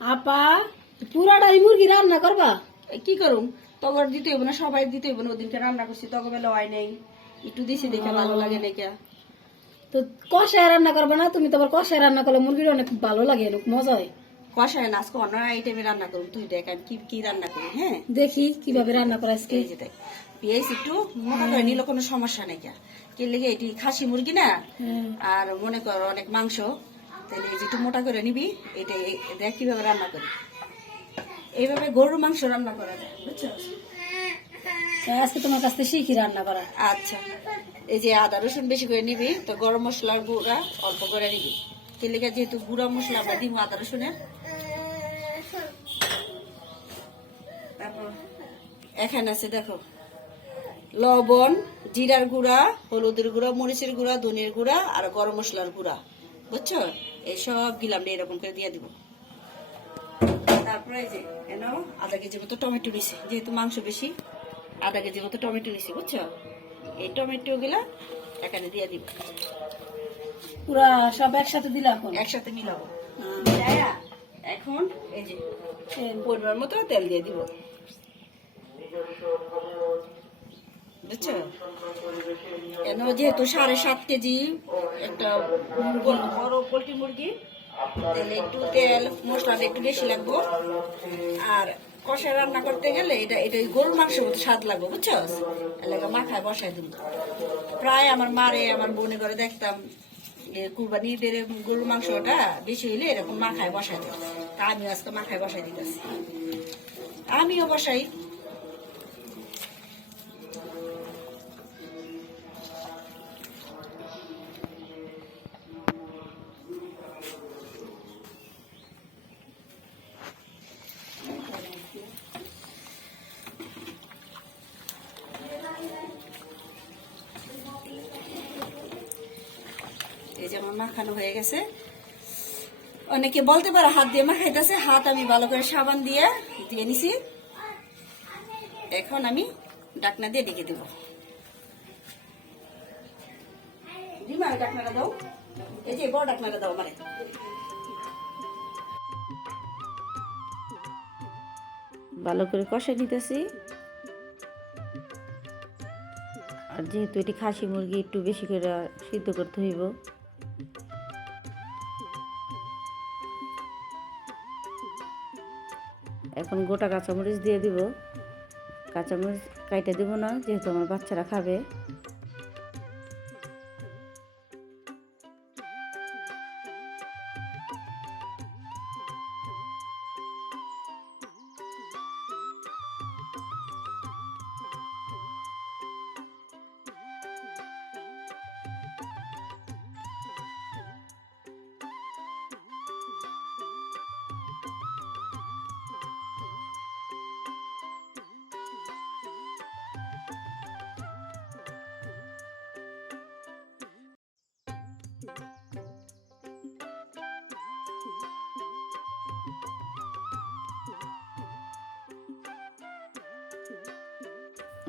আপা পুরাটাই মুরগি রান্না করবা? কি করুম? তগর দিতে হইব না সবাই দিতে হইব না ওদিনকে রান্না করছি তগর বেলা হয় নাই। একটু দিছি দেখে ভালো লাগে নাকি তো কষায় রান্না করবা না? তুমি তো আবার কষায় রান্না করলে মুরগির অনেক ভালো লাগে অনেক মজা হয়। কষায় নাচ অন্য আইটেমে রান্না করুম তুই দেখ আমি কি কি রান্না করি হ্যাঁ? দেখি কীভাবে রান্না করা আজকে। এই যে দেখ পেঁয়াজ একটু মোটা করে নিলে কোনো সমস্যা নেই কে লেগে এটি খাসি মুরগি না। আর মনে কর অনেক মাংস তাহলে এই মোটা করে নিবি, এটা দেখ কীভাবে রান্না করি। এইভাবে গরুর মাংস রান্না করা যায়, বুঝছ? আজকে তোমার কাছ থেকে শিখি রান্না করা। আচ্ছা এই যে আদা রসুন বেশি করে নিবি, তো গরম মশলার গুঁড়া অল্প করে নিবি। তেলিকা যেহেতু গুঁড়া মশলা আমরা দিব আদা রসুনের, তারপর এখানে আছে দেখো, লবণ, জিরার গুঁড়া, হলুদের গুঁড়া, মরিচের গুঁড়া, ধনিয়ার গুঁড়া, আর গরম মশলার গুঁড়া। বুঝছ? এই সব গিলাম এরকম করে দিয়ে দিব। তারপরে এই যে এন আধা কেজির মতো টমেটো নিছি। যেহেতু মাংস বেশি আধা কেজির মতো টমেটো নিছি বুঝছ? এই টমেটো গুলা এখানে দিয়ে দিব। পুরা সব একসাথে দিলা এখন? একসাথে মিলাবো। হ্যাঁ। এখন এই যে পরিমাণ মতো তেল দিয়ে দিব। বুঝছ? কেন? যেহেতু সাড়ে সাত কেজি একটা বড় পোলট্রি মুরগি। তাহলে একটু তেল মশলাটা একটু বেশি লাগবো। আর কষায় রান্না করতে গেলে এটা এটা ওই গরুর মাংসের মতো স্বাদ লাগবে বুঝছ? এলাকা মাখায় বসায় দিব। প্রায় আমার মারে আমার বোনে করে দেখতাম কুরবানি ঈদের গরুর মাংসটা বেশি হইলে এরকম মাখায় বসায় দেয়। তা আমিও আজকে মাখায় বসাই দিতেছি। আমিও বসাই। যে আমার মাখানো হয়ে গেছে। অনেকে বলতে পারে হাত দিয়ে মাখাইতেছে, হাত আমি ভালো করে সাবান দিয়ে দিয়ে নিছি। এখন আমি ডাকনা দিয়ে ডেকে দেব। মানে ভালো করে কষে নিতেছি। আর যেহেতু এটি খাসি মুরগি, একটু বেশি করে সিদ্ধ করতে হইব। এখন গোটা কাঁচামরিচ দিয়ে দিব। কাঁচামরিচ কাইটা দিব না যেহেতু আমার বাচ্চারা খাবে।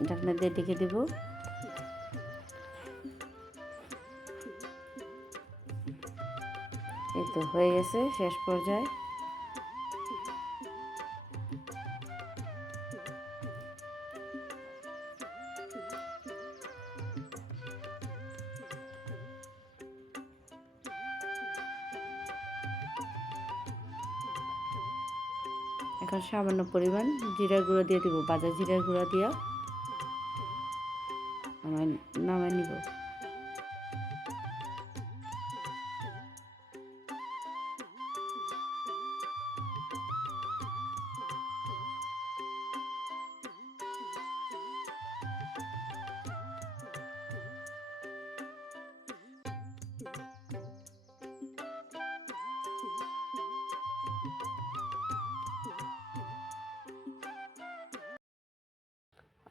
ঢাকনা দিয়ে ডেকে দেব। এই তো হয়ে গেছে শেষ পর্যায়ে। এখন সামান্য পরিমাণ জিরার গুঁড়ো দিয়ে দিব। বাজার জিরার গুঁড়া দিয়া নামায় নিব।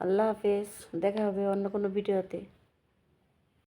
আল্লাহ হাফেজ দেখা হবে অন্য কোনো ভিডিওতে।